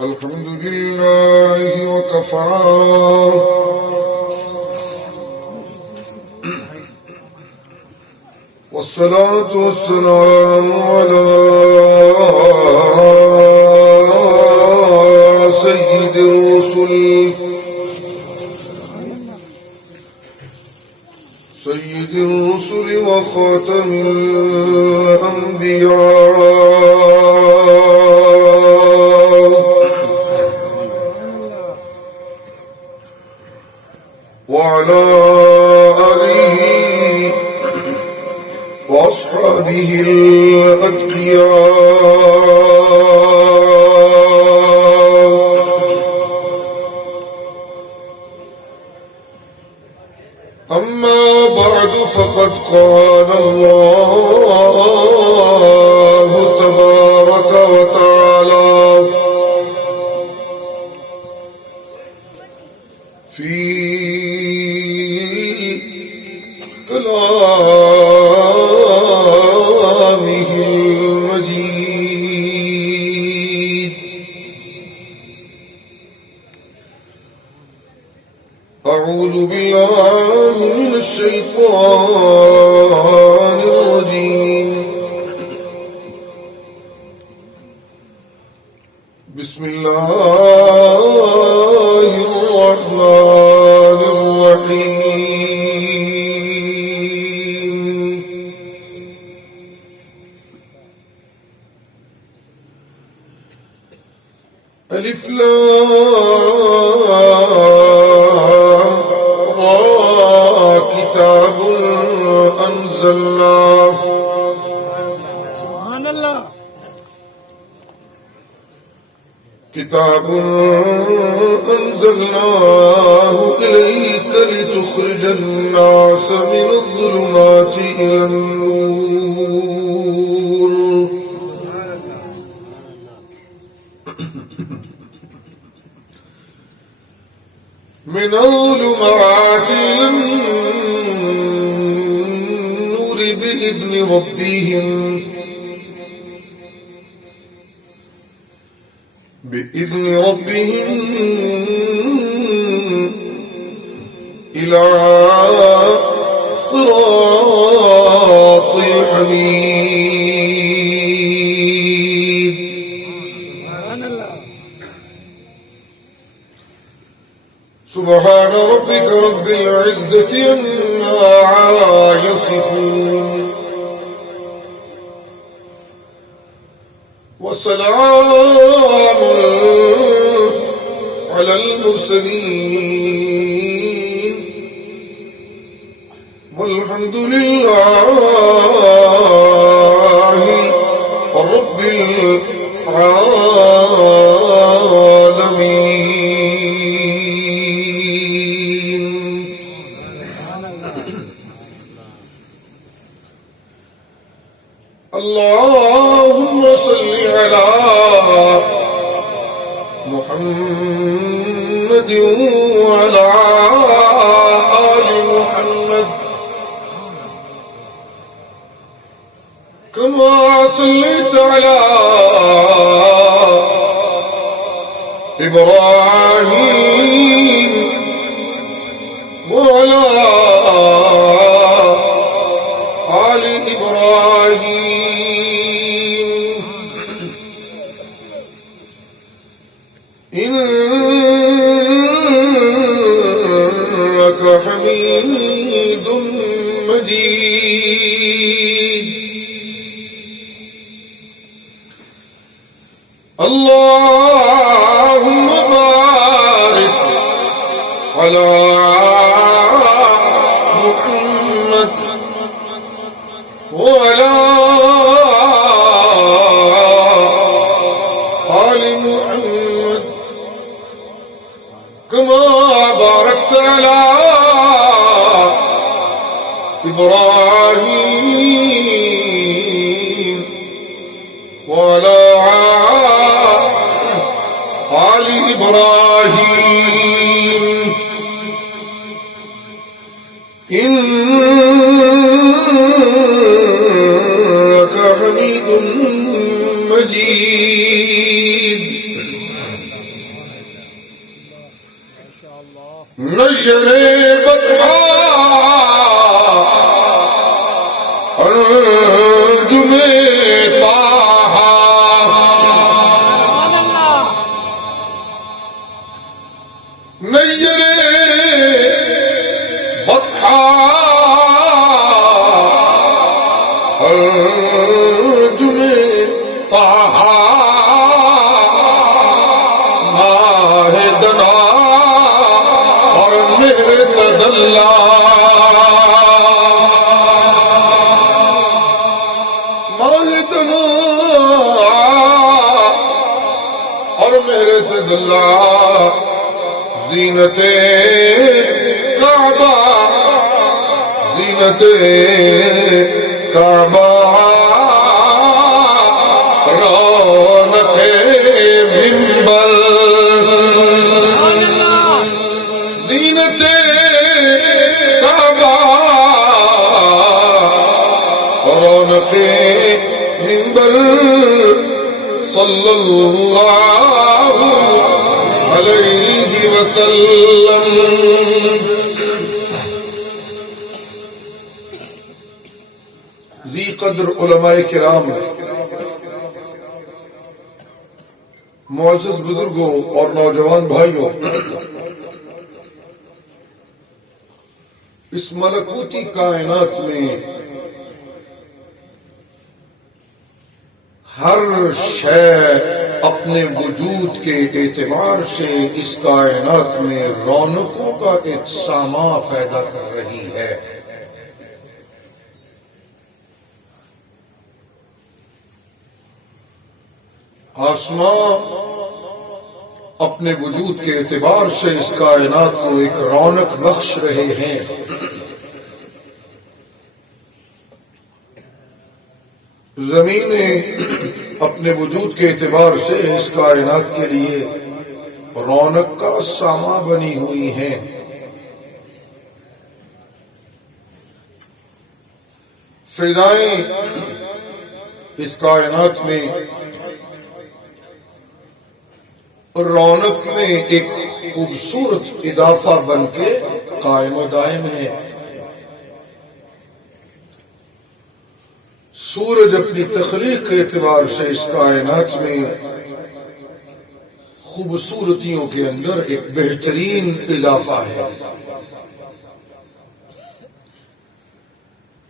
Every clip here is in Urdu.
الحمد لله وكفى والصلاة والسلام على سيد الرسل وخاتم الأنبياء وعلى آله وأصحابه الأتقياء. أما بعد فقد قال الله تبارك وتعالى في كلامه المجيد: أعوذ بالله من الشيطان الرجيم. بسم الله الرحمن الرحيم. ألف لام را كتاب أنزلناه سبحان الله كتاب أنزلناه إليك لتخرج الناس من الظلمات إلى النور من الظلمات إلى النور بإذن ربهم إلى صراط الحميد. سبحان الله سبحان ربك رب العزة عما يصفون وسلام على المرسلين والحمد لله رب العالمين. اللهم صل على محمد وعلى آل محمد كما صليت على إبراهيم وعلى آل إبراهيم إنك حميد مجيد. اللهم بارك على محمد وعلى آل محمد كما باركت على إبراهيم وعلى آل إبراهيم إنك انجم طاہا نیر بطحا انجم طاہا ماہ دنا اور مہر تدلا ماہ دنا اور مہر تدلا زینت کعبہ زینت کعبہ رونق منبر زینت کعبہ رونق منبر صلی اللہ علیہ وسلم. ذی قدر علماء کرام، معزز بزرگوں اور نوجوان بھائیوں، اس ملکوتی کائنات میں ہر شے اپنے وجود کے اعتبار سے اس کائنات میں رونقوں کا ایک ساما پیدا کر رہی ہے. آسمان اپنے وجود کے اعتبار سے اس کائنات کو ایک رونق بخش رہے ہیں. زمینیں اپنے وجود کے اعتبار سے اس کائنات کے لیے رونق کا ساما بنی ہوئی ہیں. فضائیں اس کائنات میں رونق میں ایک خوبصورت اضافہ بن کے قائم و دائم ہے. سورج اپنی تخلیق کے اعتبار سے اس کائنات میں خوبصورتیوں کے اندر ایک بہترین اضافہ ہے.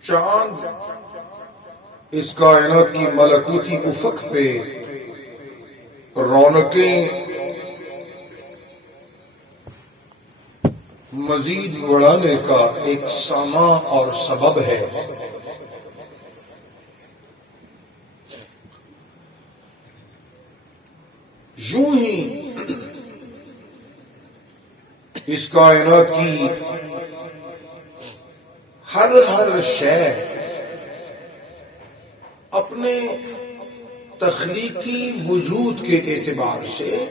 چاند اس کائنات کی ملکوتی افق پہ رونقیں مزید بڑھانے کا ایک ساما اور سبب ہے. یوں ہی اس کائنات کی ہر شے اپنے تخلیقی وجود کے اعتبار سے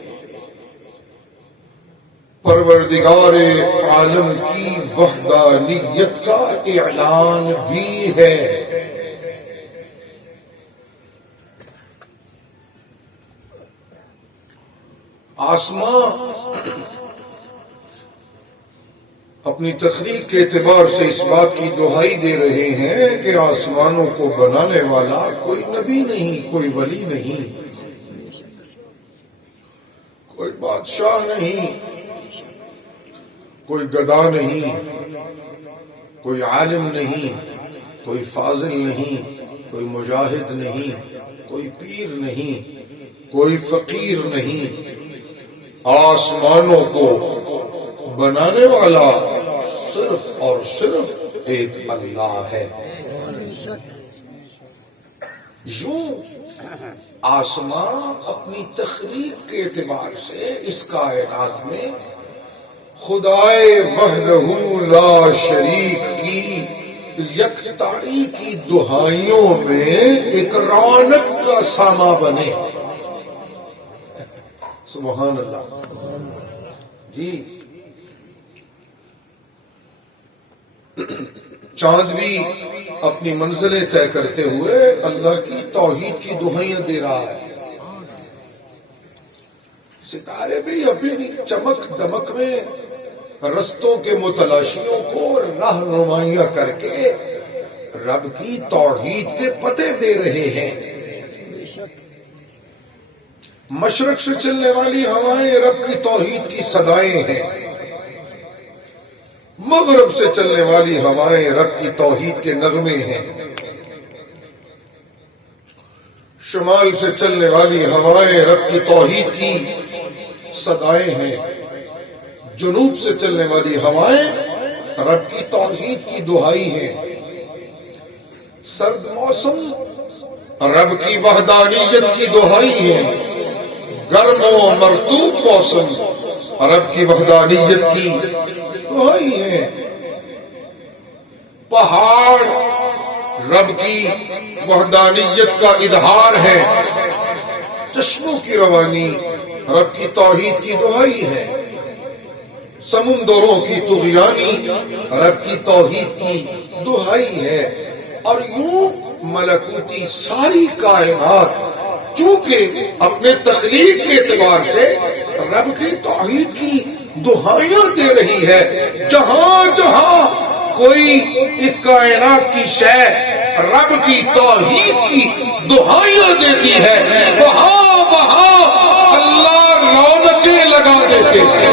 پروردگار عالم کی وحدانیت کا اعلان بھی ہے. آسمان اپنی تخلیق کے اعتبار سے اس بات کی دہائی دے رہے ہیں کہ آسمانوں کو بنانے والا کوئی نبی نہیں، کوئی ولی نہیں، کوئی بادشاہ نہیں، کوئی گدا نہیں، کوئی عالم نہیں، کوئی فاضل نہیں، کوئی مجاہد نہیں، کوئی پیر نہیں، کوئی فقیر نہیں. آسمانوں کو بنانے والا صرف اور صرف ایک اللہ ہے. یوں آسمان اپنی تخلیق کے اعتبار سے اس کائنات میں خدائے وحدہ لا شریک کی یکتائی کی دہائیوں میں ایک رونق کا ساما بنے. سبحان اللہ. جی چاند بھی اپنی منزلیں طے کرتے ہوئے اللہ کی توحید کی دہائیاں دے رہا ہے. ستارے بھی اپنی چمک دمک میں رستوں کے متلاشیوں کو رہنمائیاں کر کے رب کی توحید کے پتے دے رہے ہیں. بے شک. مشرق سے چلنے والی ہوائیں رب کی توحید کی صدائیں ہیں. مغرب سے چلنے والی ہوائیں رب کی توحید کے نغمے ہیں. شمال سے چلنے والی ہوائیں رب کی توحید کی صدائیں ہیں. جنوب سے چلنے والی ہوائیں رب کی توحید کی دہائی ہیں. سرد موسم رب کی وحدانیت کی دہائی ہے. گرم و مرطوب موسم رب کی وحدانیت کی دہائی ہے. پہاڑ رب کی وحدانیت کا اظہار ہے. چشموں کی روانی رب کی توحید کی دہائی ہے. سمندروں کی طغیانی رب کی توحید کی دہائی ہے. اور یوں ملکوتی ساری کائنات چونکہ اپنے تخلیق کے اعتبار سے رب کی توحید کی دہائیاں دے رہی ہے. جہاں جہاں کوئی اس کائنات کی شے رب کی توحید کی دہائیاں دیتی ہے وہاں وہاں اللہ رونقیں لگا دیتے ہیں.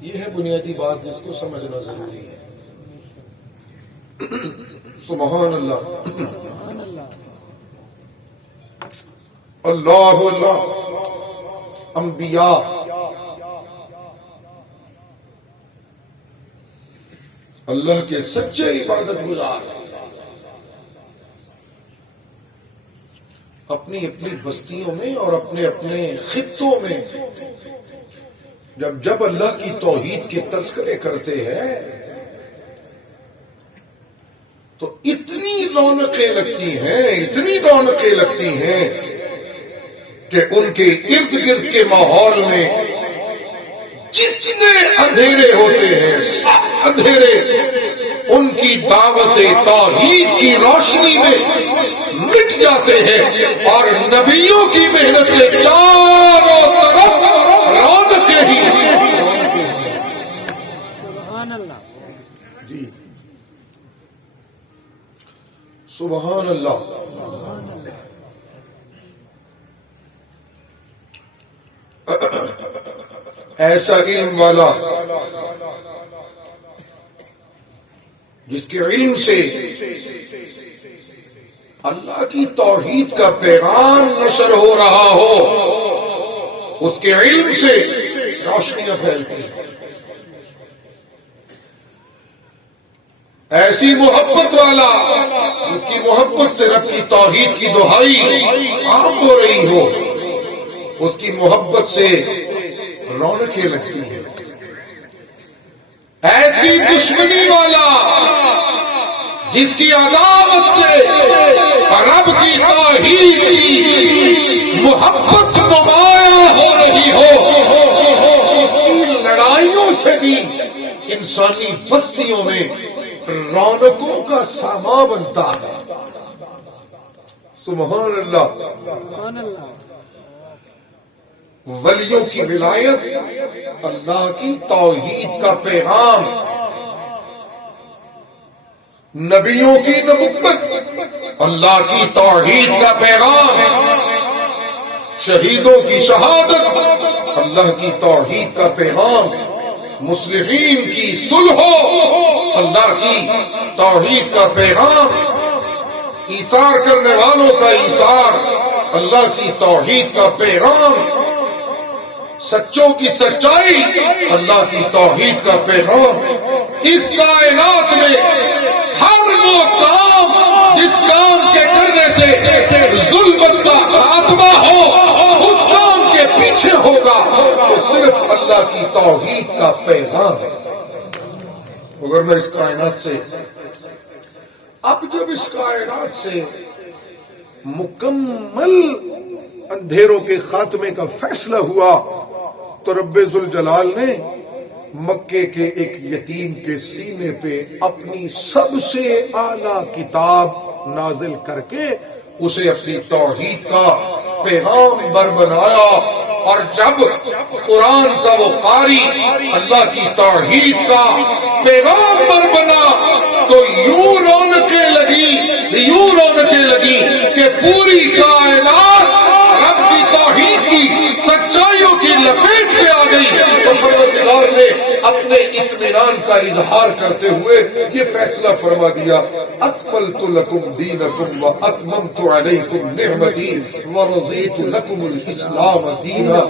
یہ ہے بنیادی بات جس کو سمجھنا ضروری ہے. سبحان اللہ. سبحان اللہ. اللہ اللہ. انبیاء اللہ کے سچے عبادت گزار اپنی اپنی بستیوں میں اور اپنے اپنے خطوں میں جب اللہ کی توحید کے تذکرے کرتے ہیں تو اتنی رونقیں لگتی ہیں کہ ان کے ارد گرد کے ماحول میں جتنے اندھیرے ہوتے ہیں سب اندھیرے ان کی دعوت توحید کی روشنی میں مٹ جاتے ہیں اور نبیوں کی محنت سے چاروں طرف رونقیں ہی. سبحان اللہ. جی سبحان اللہ. سبحان اللہ. ایسا علم والا جس کے علم سے اللہ کی توحید کا پیغام نشر ہو رہا ہو اس کے علم سے روشنیاں پھیلتی ہیں. ایسی محبت والا جس کی محبت سے رب کی توحید کی دہائی عام ہو رہی ہو اس کی محبت سے رونقیں لگتی ہیں. ایسی دشمنی والا جس کی عداوت سے رب کی توحید کی محبت نمایاں ہو رہی ہو اس کی لڑائیوں سے بھی انسانی بستیوں میں رونقوں کا سامان بنتا ہے. سبحان اللہ. سبحان اللہ. ولیوں کی ولایت اللہ کی توحید کا پیغام. نبیوں کی نبوت اللہ کی توحید کا پیغام. شہیدوں کی شہادت اللہ کی توحید کا پیغام. مصلحین کی صلح اللہ کی توحید کا پیغام. ایثار کرنے والوں کا ایثار اللہ کی توحید کا پیغام. سچوں کی سچائی اللہ کی توحید کا پیغام. اس کائنات میں ہر وہ کام جس کام کے کرنے سے ظلمت کا خاتمہ ہو اس کام کے پیچھے ہوگا تو صرف اللہ کی توحید کا پیغام ہے. مگر میں اس کائنات سے اب جب اس کائنات سے مکمل اندھیروں کے خاتمے کا فیصلہ ہوا تو رب ذوالجلال نے مکے کے ایک یتیم کے سینے پہ اپنی سب سے اعلیٰ کتاب نازل کر کے اسے اپنی توحید کا پیغامبر بنایا. اور جب قرآن کا وہ قاری اللہ کی توحید کا پیغمبر بنا تو یوں رونقیں لگی کہ پوری کائنات رب کی توحید کی سچائیوں کی لپیٹ میں آ گئی. تو پروردگار نے اپنے اطمینان کا اظہار کرتے ہوئے یہ فیصلہ فرما دیا اکملت لکم دینکم واتممت علیکم نعمتی ورضیت لکم الاسلام دینا.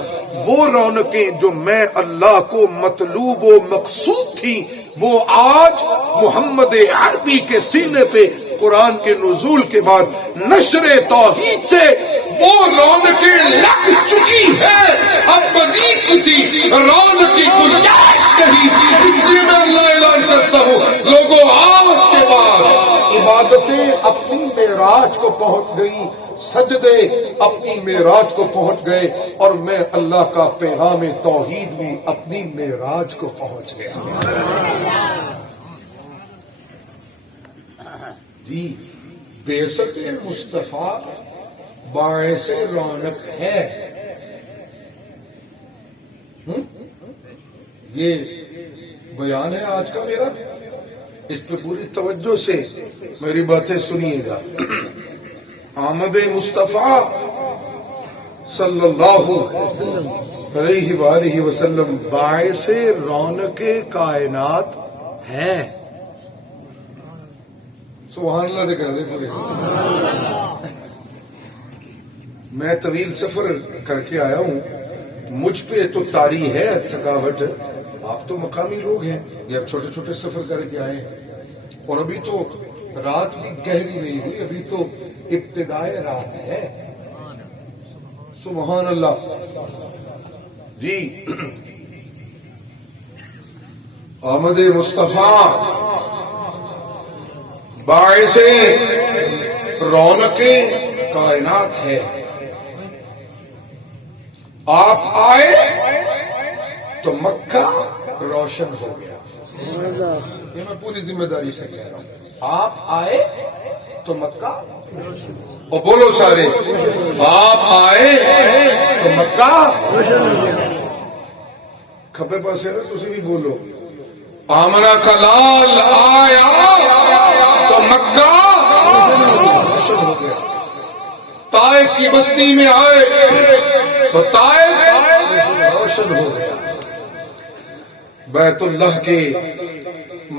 وہ رونقیں جو میں اللہ کو مطلوب و مقصود تھی وہ آج محمد عربی کے سینے پہ قرآن کے نزول کے بعد نشر توحید سے وہ رونقیں لگ چکی ہے. اب مزید کسی رونق کی گنجائش نہیں. اس لیے میں اللہ اعلان کرتا ہوں لوگوں آج کے بعد عبادتیں اپنی معراج کو پہنچ گئی, سجدے اپنی معراج کو پہنچ گئے, اور میں اللہ کا پیغام توحید بھی اپنی معراج کو پہنچ گیا. جی بعثت مصطفیٰ باعث رونق ہے. یہ بیان ہے آج کا میرا, اس پہ پوری توجہ سے میری باتیں سنیے گا. آمد مصطفیٰ صلی اللہ علیہ وآلہ وسلم باعث رونق کائنات ہے. سبحان اللہ دے کر دے. میں طویل سفر کر کے آیا ہوں, مجھ پہ تو طاری ہے تھکاوٹ. آپ تو مقامی لوگ ہیں, یہ اب چھوٹے چھوٹے سفر کر کے آئے ہیں, اور ابھی تو رات بھی گہری نہیں ہوئی, ابھی تو ابتدائے رات ہے. سبحان اللہ. جی آمد مصطفیٰ باعث رونق کائنات ہے. آپ آئے تو مکہ روشن ہو گیا. یہ میں پوری ذمہ داری سے کہہ رہا ہوں. آپ آئے تو مکہ, اور بولو سارے, آپ آئے تو مکہ. کھبے پاسے نا تسی بھی بولو. آمنہ کا لال آیا تو مکہ روشن ہو گیا. طائف کی بستی میں آئے تو طائف روشن ہو گیا. بیت اللہ کے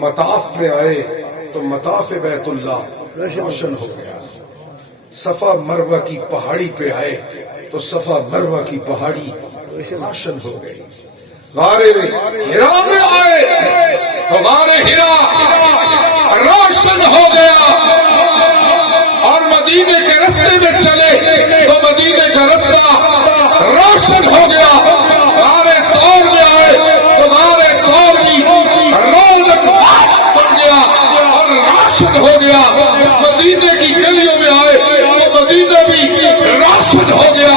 مطاف میں آئے تو مطاف بیت اللہ روشن ہو گیا. صفا مروہ کی پہاڑی پہ آئے تو صفا مروہ کی پہاڑی روشن ہو گئی. غار ہرا میں آئے تو غار ہرا روشن ہو گیا. اور مدینے کے رستے میں چلے تو مدینے کا رستہ روشن ہو گیا. غار ثور میں آئے تو غار ثور کی رونق بن گیا اور روشن ہو گیا. مدینے کی گلیوں میں آئے تو مدینہ بھی روشن ہو گیا.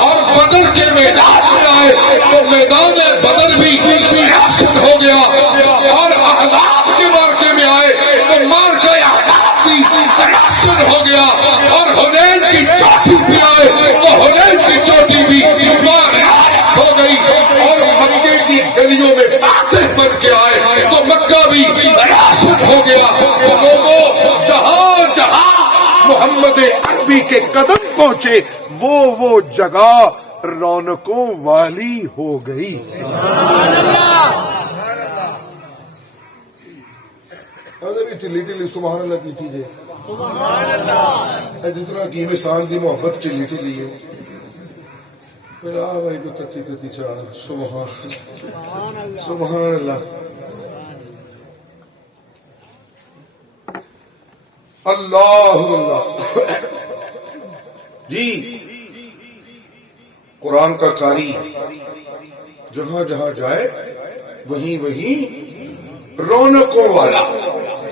اور بدر کے میدان میں آئے تو میدان بدر بھی روشن ہو گیا. اور احزاب کے مارکے میں آئے تو مارکہ احزاب بھی روشن ہو گیا. اور حنین کی چوٹی پہ آئے تو حنین کی چوٹی بھی ہو گئی. اور مکے کی گلیوں میں فاتح بن کے آئے تو مکہ بھی روشن ہو گیا. تو لوگوں جہاں جہاں محمد عربی کے قدم پہنچے وہ جگہ رونقوں والی ہو گئی. ٹلی ٹلی سبحان اللہ کی چیز ہے. جس طرح کی مثال دی محبت ٹلی ٹلی ہے. پھر آ بھائی کو تتی تتی چال. سبحان اللہ. اللہ جی قرآن کا قاری جہاں جہاں جائے وہیں وہیں رونقوں والا.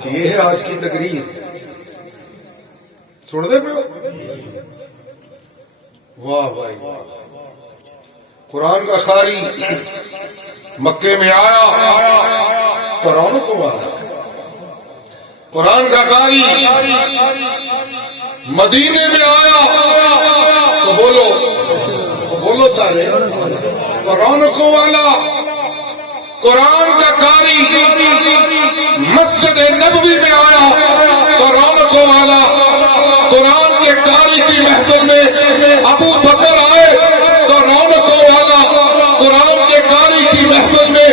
یہ ہے آج کی تقریر. سن دے پہ واہ بھائی واہ. قرآن کا قاری مکے میں آیا تو رونقوں والا. قرآن کا قاری مدینے میں آیا تو بولو سارے تو رونقوں والا. قرآن کا قاری محفل میں ابو بکر آئے تو رونقوں والا، قرآن کے قاری کی محفل میں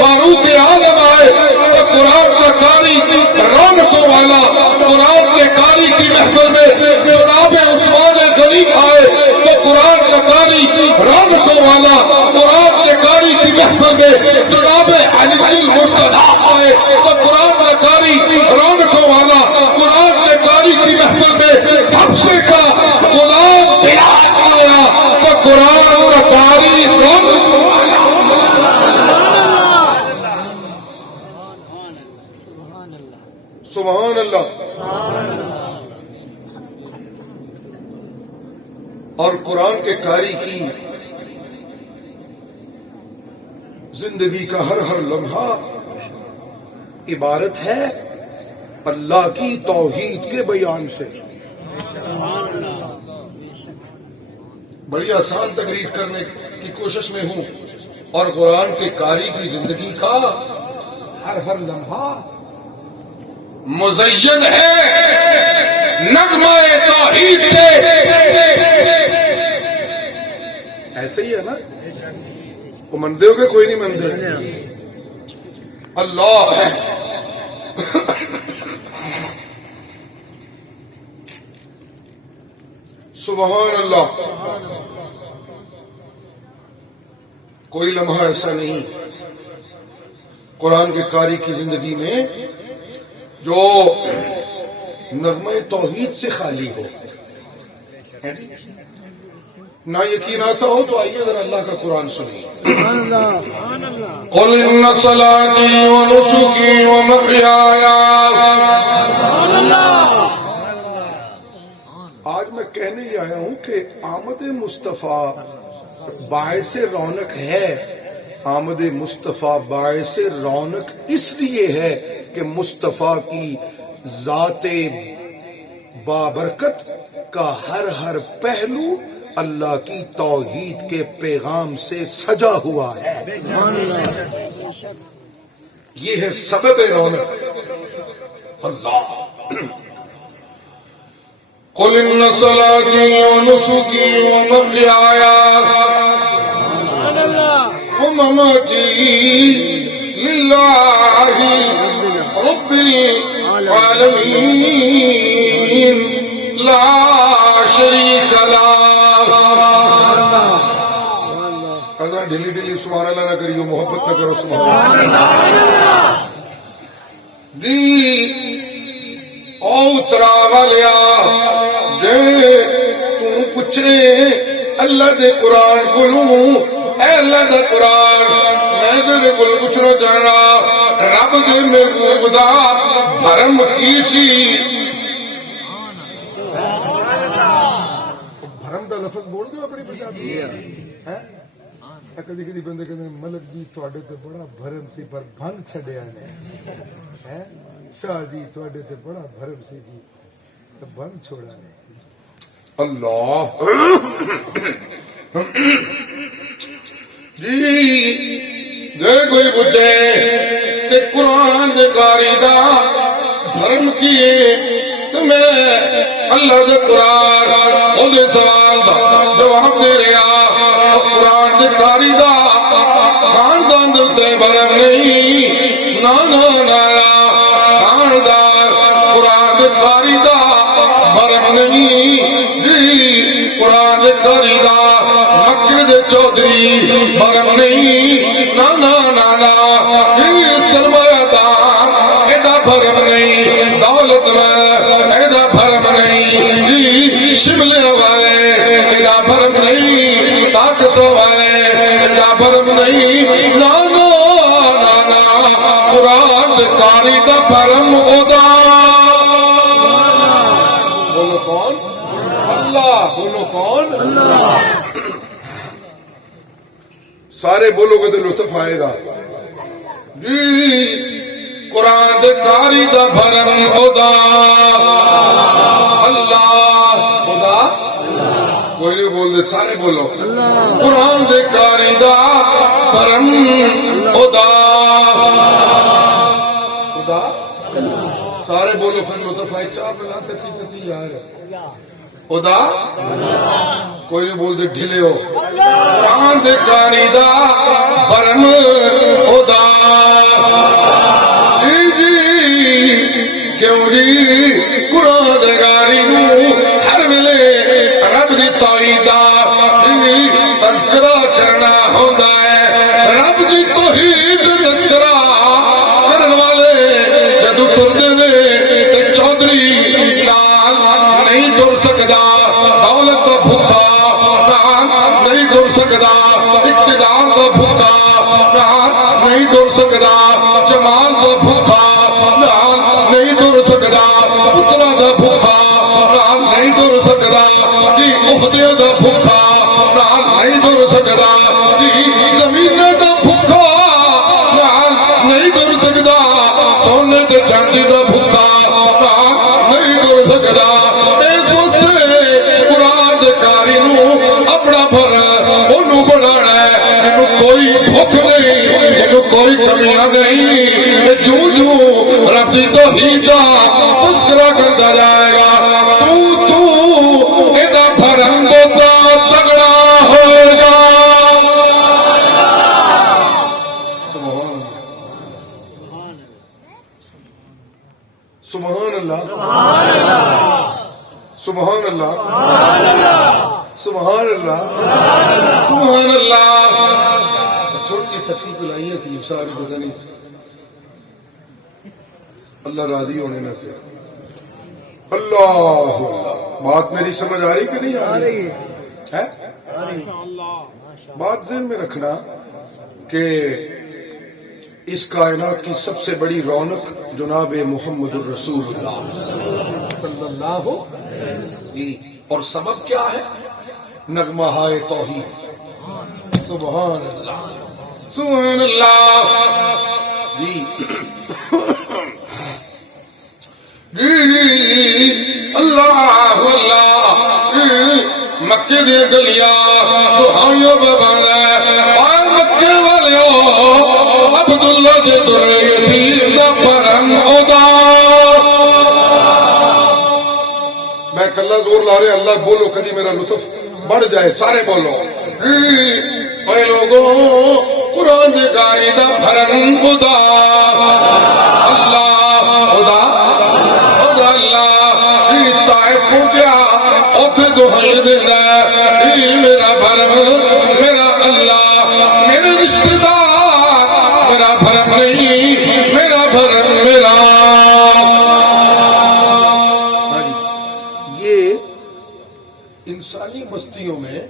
فاروق اعظم آئے تو قرآن کا قاری رونقوں والا، قرآن کے قاری کی محفل میں جناب عثمان غنی آئے تو قرآن کا قاری رونقوں والا، قرآن کے قاری کی محفل میں جناب علی المرتضیٰ آئے تو قرآن کا قاری رونقوں والا، قرآن کے قاری کی محفل میں حبشے کا غلام بلال آیا تو قرآن کا قاری رونقوں والا۔ سبحان اللہ۔ اور قرآن کے قاری کی زندگی کا ہر ہر لمحہ عبارت ہے اللہ کی توحید کے بیان سے۔ بڑی آسان تقریر کرنے کی کوشش میں ہوں، اور قرآن کے قاری کی زندگی کا ہر ہر لمحہ مزین ہے نغمہ توحید سے۔ ایسے ہی ہے نا؟ وہ مندے ہو گئے؟ کوئی نہیں مندے؟ اللہ ہے۔ سبحان اللہ۔ کوئی لمحہ ایسا نہیں قرآن کے قاری کی زندگی میں جو نغمہ توحید سے خالی ہو۔ نہ یقین آتا ہو تو آئیے ذرا اللہ کا قرآن سنیے۔ قل ان صلاتي ونسكي ومحياي، آج میں کہنے ہی آیا ہوں کہ آمد مصطفیٰ باعث رونق ہے۔ آمد مصطفیٰ باعث رونق اس لیے ہے کہ مصطفیٰ کی ذات بابرکت کا ہر ہر پہلو اللہ کی توحید کے پیغام سے سجا ہوا ہے۔ یہ ہے سبب رونق۔ اللہ قل ان صلاتي ونسكي ومحياي ومماتي لله رب العالمين لا شريك له۔ حضرات ڈھیلی ڈھیلی سبحان اللہ نہ کریو، محبت نہ کرو سبحان اللہ۔ جی او اترا والیا جے تو پوچھے اللہ دے قرآن کولوں، اے اللہ دا قرآن میں تیرے کول پوچھنا چاہنا رب دے محبوب دا بھرم کی سی؟ بھرم دا لفظ بول دو اپنی پنجابی ہے۔ کدی کدی بندے کہتے ہیں ملک جی تواڈے تے بڑا بھرم سی پر بھن چھڈیا نے، شاہ جی تواڈے تے بڑا بھرم سی جی تے بھن چھوڑا نے۔ اللہ جی جے کوئی پوچھے کہ قرآن دے قاری دا بھرم کیے تو میں اللہ دے قرآن او دے سوال دا جواب دے رہا۔ قرآن دے قاری دا خاندان دے تے بھرم نہیں، نا نا نا خاندان قرآن دے قاری دا بھرم نہیں جی، قرآن دے قاری دا مکے دے چودھری بھرم نہیں، نا نا نا نا یہ سرمایہ دار ایدا بھرم نہیں، دولت میں ایدا بھرم نہیں جی، شملے والے ایدا بھرم نہیں، طاقت والے ایدا بھرم نہیں، نا نا نا نا قرآن دے قاری دا بھرم اودا۔ بولو کون؟ اللہ۔ بولو کون؟ اللہ۔ سارے بولو گے تو لطف آئے گا جی۔ قرآن دے قاری دا بھرم خدا اللہ، خدا کوئی نہیں بول دے، سارے بولو قرآن دے قاری دا بھرم خدا خدا، سارے بولو پھر لطف آئے۔ چاہ بلا تتی تتی یار خدا کوئی نہیں بولتے ڈھلے ہو قرآن دے کاری دا برم خدا کیوں جی قرآن دے کاری نو ہر ویلے رب دی توحید دا تذکرہ کرنا ہوندا ہے رب دی توحید تذکرہ کرن والے جدوں ٹردے نے تے چودھری لال نہیں ٹر سکدا دولت دا بھوکا نہیں ٹر سکدا اقتدار دا بھوکا نہیں ٹر سکدا جمال دا بھوکا نہیں ٹر سکدا پترا دا بھوکا نہیں ٹر سکدا جی عہدے دا بھوکا نہیں ٹر سکدا جی زمین دا بھوکا نہیں ٹر سکدا سونے تے چاندی دا بھوکا نہیں ٹر سکدا اس واسطے قرآن دے کاری نو اپنا بھر اونوں بنانا ہے اینوں کوئی بھوک نہیں اینوں کوئی کمیاں نہیں جو رب دی توحید دا تذکرہ کرتا جائے گا تو ایدا بھرم بوتا تگڑا ہوئے گا سبحان اللہ سبحان اللہ سبحان اللہ سبحان اللہ تھوڑی سی تھکی پلائیاں تھی ساری پتہ نہیں اللہ راضی ہونے نہ چاہیے اللہ بات میری سمجھ آ رہی کہ نہیں آ رہی ہے بات ذہن میں رکھنا کہ اس کائنات کی سب سے بڑی رونق جناب محمد الرسول اللہ صلی اللہ اور سبب کیا ہے نغمہ ہائے توحید سبحان اللہ سبحان اللہ جی اللہ اللہ مکے دے گلیاں دہائیوں ببانا اور مکے والیوں عبداللہ دے درے یتیم دا پرم ہوگا میں کلہ زور لا رہے اللہ بولو کدی میرا لطف بڑھ جائے سارے بولو اے لوگوں قرآن دے گاری دا پرم خدا اللہ خدا دہائی دینا میرا بھرم میرا اللہ میرے رشتہ دار میرا بھرم نہیں میرا بھرم میرا یہ انسانی بستیوں میں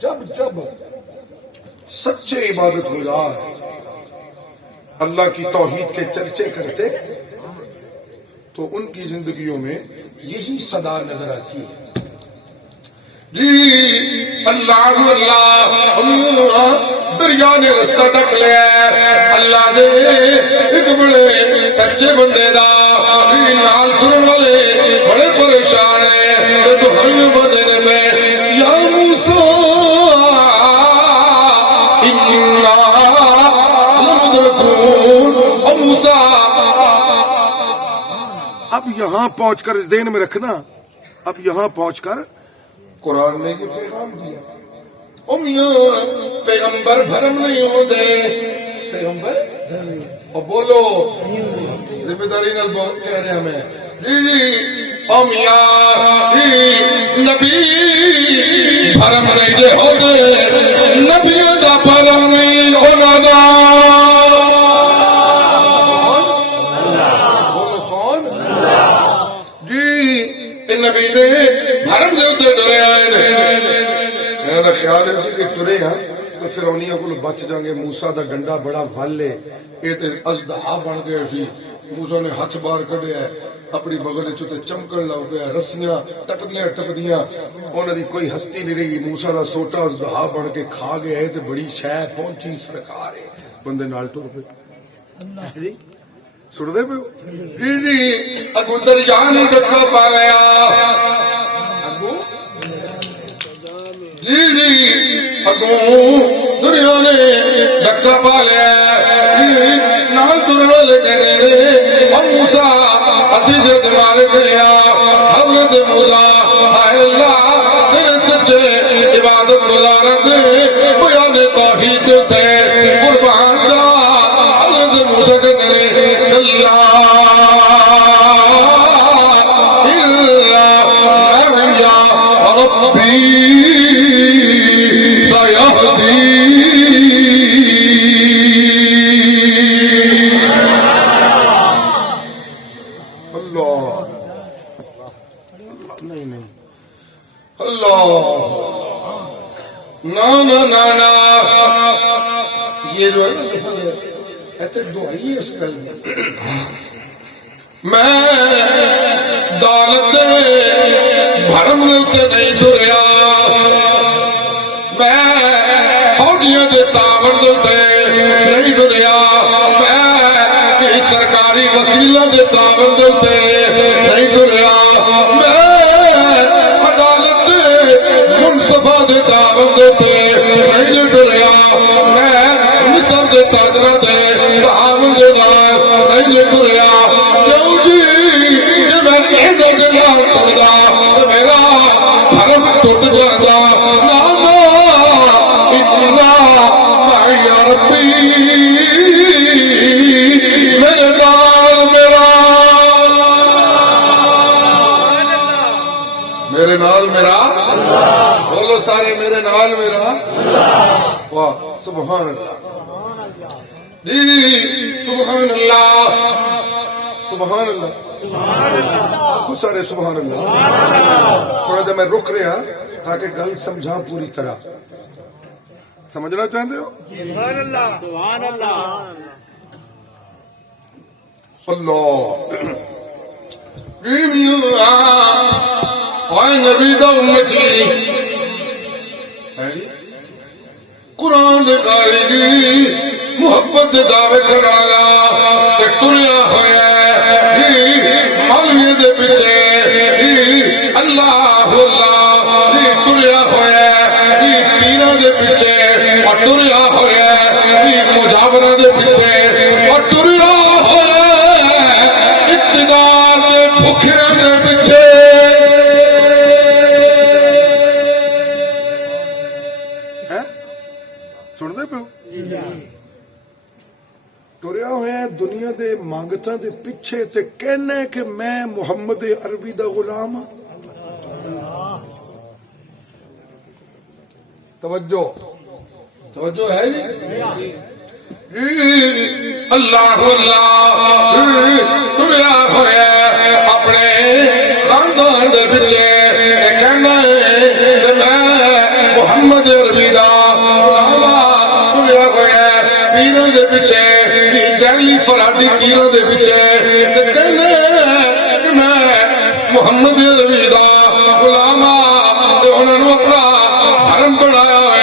جب جب سچے عبادت گزار اللہ کی توحید کے چرچے کرتے تو ان کی زندگیوں میں یہی صدا نظر آتی ہے جی اللہ اللہ دریا نے رستہ ڈک لیا اللہ نے ایک بڑے سچے بندے دا نال ترن والے بڑے پریشان ہیں دہائیوں بدنے میں یا موسیٰ انا لمدرکون او موسیٰ اب یہاں پہنچ کر اس ذہن میں رکھنا اب یہاں پہنچ کر قرآن نے یہ پیغام دیا میاں پیغمبر بھرم نہیں ہوتے پیغمبر اور بولو ذمہ داری نال بہت کہہ رہے ہمیں میاں نبی بھرم نہیں دے ہوتے نبیوں دا بھرم نہیں ہونا دا نبی دے بھرم دے اتے ڈرے آئے میرا خیال ہے کہ ترے ہاں تو فرعونیاں کو بچ جائیں گے موسیٰ دا ڈنڈا بڑا ول ہے یہ تے اژدہا بن گئے سی موسیٰ نے ہاتھ باہر کڈیا ہے اپنی بغل چ چمکن لگ پیا رسیاں ٹپدیاں ٹپدیاں انہاں دی کوئی ہستی نہیں رہی موسیٰ دا سوٹا اژدہا بن کے کھا گیا ہے تے بڑی شے پہنچی سرکار ہے بندے نال ٹر پے سن دے پہ اگو دریا نے ڈکا پا گیا اگو دریا نے ڈکا پا لیا نال تر والے کہنے موسیٰ ہاتھی دے دمار گیا حضرت موسیٰ اے اللہ تیرے سچے عبادت گزارن دے بیان توحید تے قربان جا حضرت موسیٰ کے نرے اللہ ربی سیہدی اللہ نہیں اللہ نا یہ جو ہے ایسے دعائی اس گل میں دولت بھرم کے نہیں ٹریا میں فوجیاں دے تاون تے نہیں ٹریا میں سرکاری وکیلاں دے تاون تے نہیں ٹریا میں عدالت منصفہ دے تاون تے نہیں ٹریا میں مصر دے تاجراں دے تاون دے نال نہیں ٹریا کیوں جی جے میں کہندے دے نال ٹردا تے میرا بھرم ٹوٹ جاندا نا اتنا معی ربی میرے نال میرا بولو سارے میرے نال میرا واہ سبحان اللہ جی سبحان اللہ سبحان اللہ آخو سارے سبحان اللہ تھوڑا جا میں رک رہا تاکہ گل سمجھا پوری طرح سمجھنا چاہتے ہو سبحان اللہ سبحان اللہ اللہ اے نبی دا امتی قرآن دے قاری دی محبت دے دعوے کرالا تے ٹریا ہویا مولوی دے پیچھے اللہ دی ٹریا ہویا پیراں دے پیچھے اور ٹریا ہویا مجاوراں دے پیچھے اور ٹریا ہویا اقتدار دے بھکھیاں دے پیچھے سن دے پیو ٹریا ہوا دنیا دے مانگتاں دے پیچھے تے کہنا کہ میں محمد عربی دا غلام ہاں توجہ ہے اللہ ٹریا ہوا اپنے خاندان دے پیچھے کہنا میں محمد عربی دا پیروں دے پیچھے جہلی فراڈی پیروں دے پیچھے کہنے میں محمد عربی دا غلام انہوں نے اپنا دھرم بنایا ہوا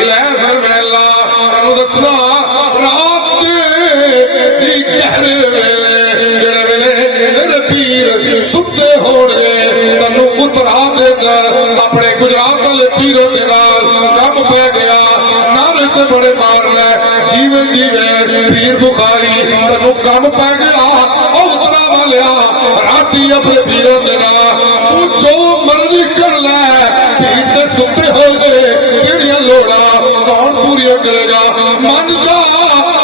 لے پھر میں اللہ دسنا رات دی گہرے ویلے جڑے ویلے میرے پیر ستے ہونے تینوں اترا دے کر اپنے گجرات والے پیروں کے نال کم پہ گیا نعرے تے بڑے مار لے جیوے پیر بخاری تینوں کم پہ گیا اترا والیا راتی اپنے پیروں کے نال تو جو مرضی کر لے پیر تے ستے ہو گئے کیڑیاں لوڑا کون پوریا کرے گا من جا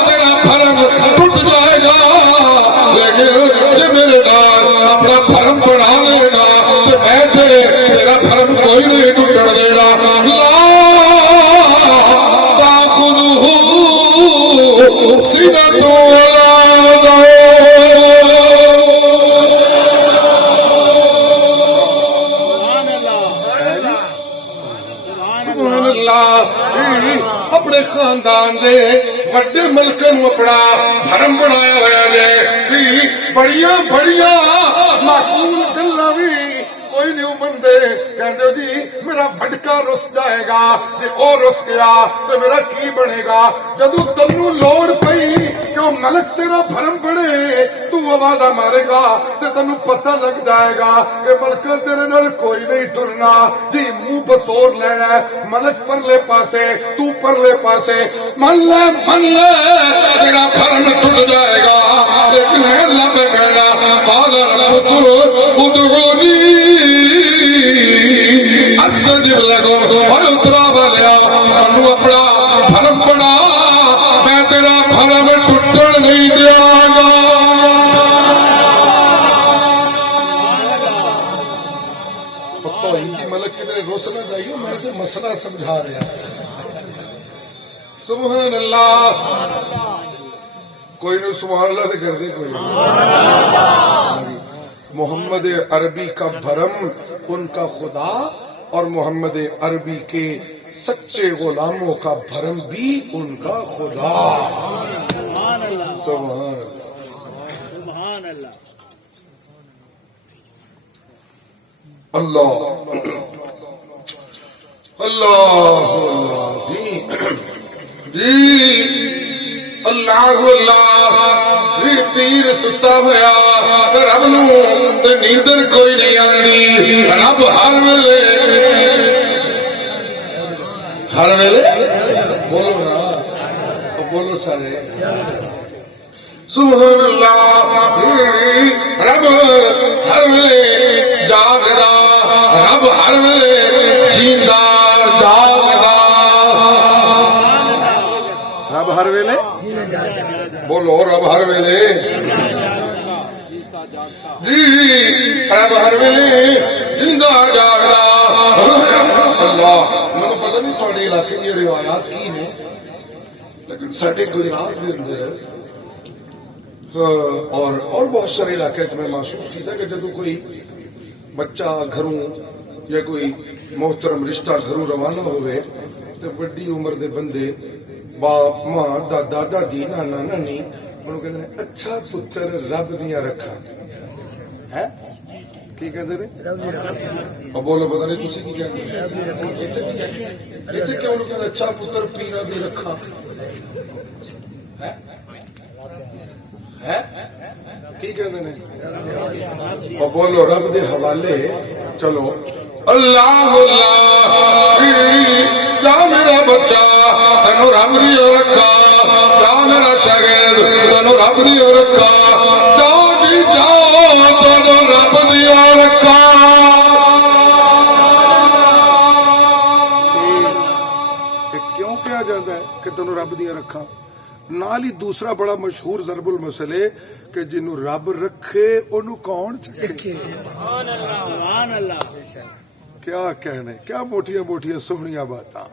تیرا بھرم ٹوٹ جائے گا لیکن جے میرے نال اپنا بھرم بڑھا لے گا تو میں تیرا بھرم کوئی نہیں ٹوٹن دے گا لا تاخذہ سنۃ ولا سبحان اللہ اپنے خاندان دے وڈے ملکاں نوں اپنا دھرم بنایا ہوا نے بڑیاں معقول گلاں وی کوئی نہیں بندے کہندے جی میرا بھٹکا رس جائے گا جے او رس گیا تو میرا کی بنے گا جدوں تینوں لوڑ پئی کہ وہ ملک تیرا بھرم بڑے تو آوازاں مارے گا تے تینوں پتہ لگ جائے گا کہ ملکاں تیرے نال کوئی نہیں ٹرنا جی منہ بسور لینا ملک پرلے پاسے تو پرلے پاسے من لے تیرا بھرم ٹوٹ جائے گا لیکن اللہ میں کہنا قال ربكم ادعوني استجب لكم اور اترا والیا انو اپنا بھرم بنا میں تیرا بھرم ٹوٹن نہیں دیاں گا پتہ ہندی ملک کے میرے روس نہ جائیے میں تو مسئلہ سمجھا رہا سبحان اللہ کوئی نہیں سبحان اللہ سے کر دے کوئی محمد عربی کا بھرم ان کا خدا اور محمد عربی کے سچے غلاموں کا بھرم بھی ان کا خدا سبحان اللہ سبحان سبحان اللہ اللہ اللہ اللہ جی اللہ اللہ جی پیر ستا ہوا رب نو تے نیندر کوئی نہیں آندی رب ہر ویلے بولو نا بولو سارے سبحان اللہ رب ہر ویلے جاگدا رب ہر ویلے جیندا جاگدا رب ہر ویلے بولو رب ہر ویلے جی رب ہر ویلے زندہ جاگدا اللہ مجھے پتہ نہیں تھوڑے علاقے کی روایات کی نے لیکن ساڈے گجرات کے اندر اور بہت سارے علاقے میں محسوس کیا کہ جب کوئی بچہ گھروں یا کوئی محترم رشتہ گھروں روانہ ہوئے تو بڑی عمر دے بندے باپ ماں دادا دادی نانا نانی انہوں کہتے ہیں اچھا پتر رب دیا رکھا ہے کی کہتے ہیں اب بولو پتہ نہیں تسی کی کہتے ہیں ایتھے کیوں انہوں کہتے ہیں اچھا پتر پیرا بھی رکھا ہے کی کہتے ہیں اب بولو رب دے حوالے چلو اللہ اللہ جا میرا بچہ تینو رب دیو رکھا جا میرا شاگرد تینو رب دیو رکھا جا جی جاؤ تینو رب دیو رکھا کیوں کہا جاتا ہے کہ تینو رب دیو رکھا نال ہی دوسرا بڑا مشہور ضرب المثل ہے کہ جنوں رب رکھے انہوں کون چکے سبحان اللہ کیا کہنے کیا موٹیاں موٹیاں سونیاں باتاں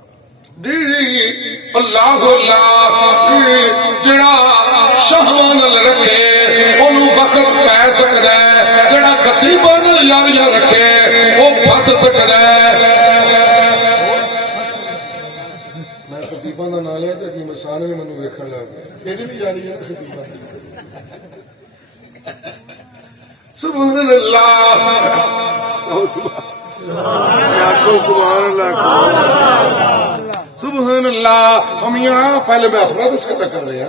اللہ اللہ جڑا شہواں نال رکھے انہوں وقت پہ سکدا ہے جڑا خطیباں نال یاریاں رکھے وہ پھس سکدا ہے میں خطیباں دا نام لیا تے کہ مسان نے مینوں ویکھن لگ گیا یہ بھی جاری ہے خطیباں سبحان اللہ سبحان اللہ سبحان اللہ میاں پہلے میں اپنا تذکرہ کر رہا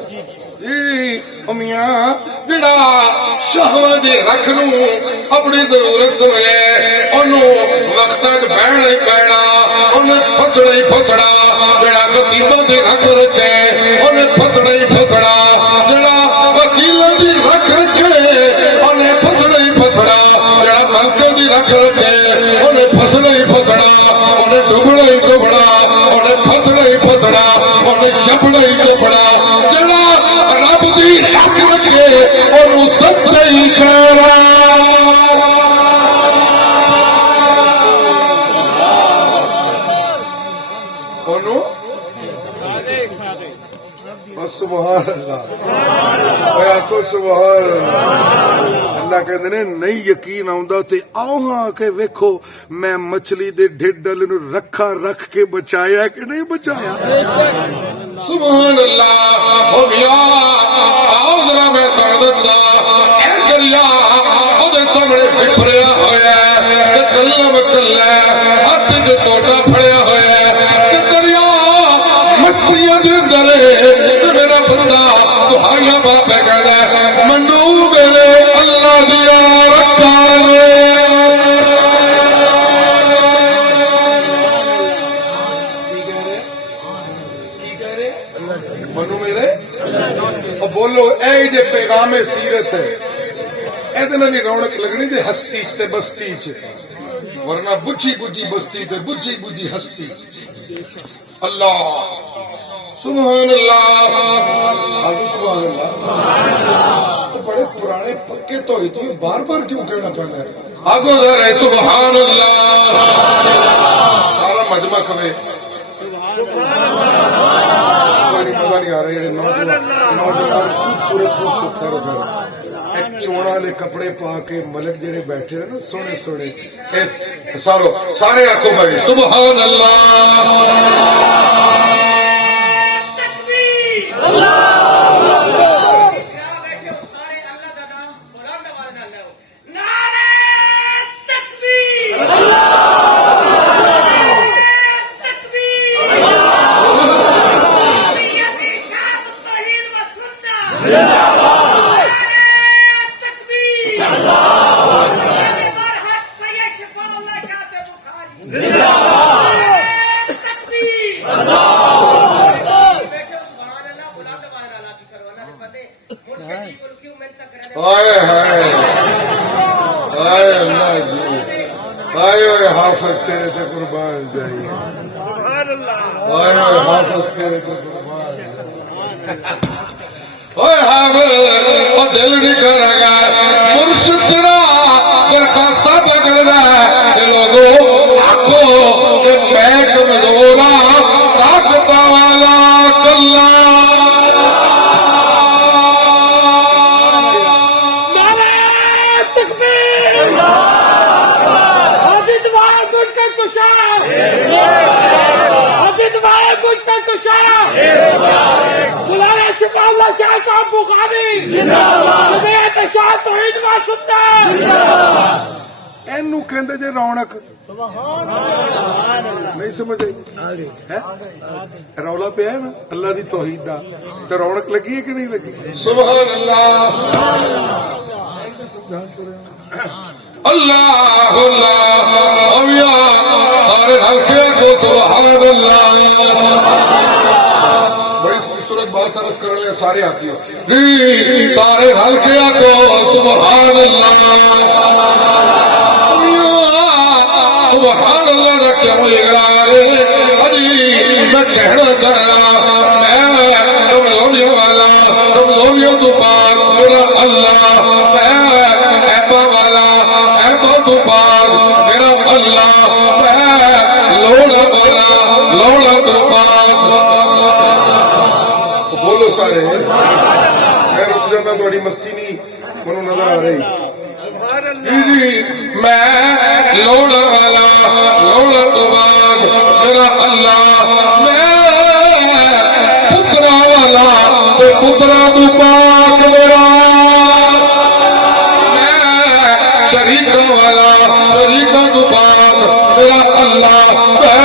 جی میاں جڑا شہوت دی رکھ نو اپنی ضرورت سمجھے انہوں وقت تک بہنا ہی بہنا انہیں پھسڑا ہی پھسڑا جڑا خطیباں دی رکھ رکھے انہیں پھسڑا ہی پھسڑا جڑا وکیلاں دی رکھ رکھے انہیں پھسڑا ہی پھسڑا جڑا ملکاں دی رکھ رکھے انہیں پھسڑا ہی پھسڑا انہیں ڈبڑا ہی ڈبڑا انہیں پھسڑا ہی پھسڑا انہیں چپڑا ہی چپڑا جڑا رب دی رکھ رکھے انہوں سچا ہی کہہ سبحان اللہ کو سبحان اللہ کہتے ہیں نہیں یقین آؤں تے آؤ ہاں کہ ویکھو میں مچھلی دے ڈھڈ نو رکھا رکھ کے بچایا کہ نہیں بچایا سبحان اللہ ہو گیا آؤ ذرا میں تمہیں دسا اے دریا او دے سامنے بکھریا ہویا ہے تے کلا مکلا ہاتھ جو سوٹا پھڑیا ہویا ہے تے دریا مستیاں دے اندر میرا بندہ تہاڈا باپ کہدا ہے منو میرے اللہ دیا رکھا لے کی کہہ رہے منو میرے اور بولو اے جو پیغام سیرت ہے ਇਹਦੇ ਨਾਲ ਹੀ ਰੌਣਕ ਲੱਗਣੀ ਜੇ ਹਸਤੀ ਚ ਤੇ ਬਸਤੀ ਚ, ਵਰਨਾ ਬੁੱਝੀ ਬੁੱਝੀ ਬਸਤੀ ਤੇ ਬੁੱਝੀ ਬੁੱਝੀ ਹਸਤੀ। اللہ سبحان اللہ آگے سبحان اللہ. تو بڑے پرانے پکے تو ہی تمہیں بار بار کیوں کہنا پڑنا ہے؟ آگو ذرا سبحان اللہ سارا مجمع کبھی مزہ نہیں آ رہا. یہ نوجوان خوبصورت خوبصورت چوڑا والے کپڑے پا کے ملک جڑے بیٹھے ہیں نا سونے سونے سارے آنکھوں بھائی سبحان اللہ. حافظ تیرے تے قربان جائیے حافظ تیرے تے قربان حافظ دل نہیں کرے گا مرشد تیرا درخواستہ پکڑ رہا ہے لوگوں آنکھوں کہ میں کمزورا طاقت والا کلا اینو کہندے جے رونق نہیں سمجھ آئی رولا پہ ہے نا اللہ دی توحید دا تو رونق لگی ہے کہ نہیں لگی؟ سبحان اللہ اللہ اللہ سارے ہلکے کو سبحان اللہ. بڑی خوبصورت بات عرض کر لیں سارے آتی ہو سارے ہلکے کو سبحان اللہ. سبحان اللہ کا کیا اقرار ہے ابھی میں کہنا کرنا میں کمزوریوں والا کمزوریوں تو پاک میرا اللہ میں ایبا والا ایبا تو پاک میرا اللہ میں لوڑا والا لوڑا تو پاک. بولو سارے میں رک جانا تھوڑی مستی نہیں منو نظر آ رہی میں لوڑا والا لوڑا تو بعد میرا اللہ میں پترا والا تو پترا تو پاک میرا میں شریکہ والا شریکہ تو پاک میرا اللہ میں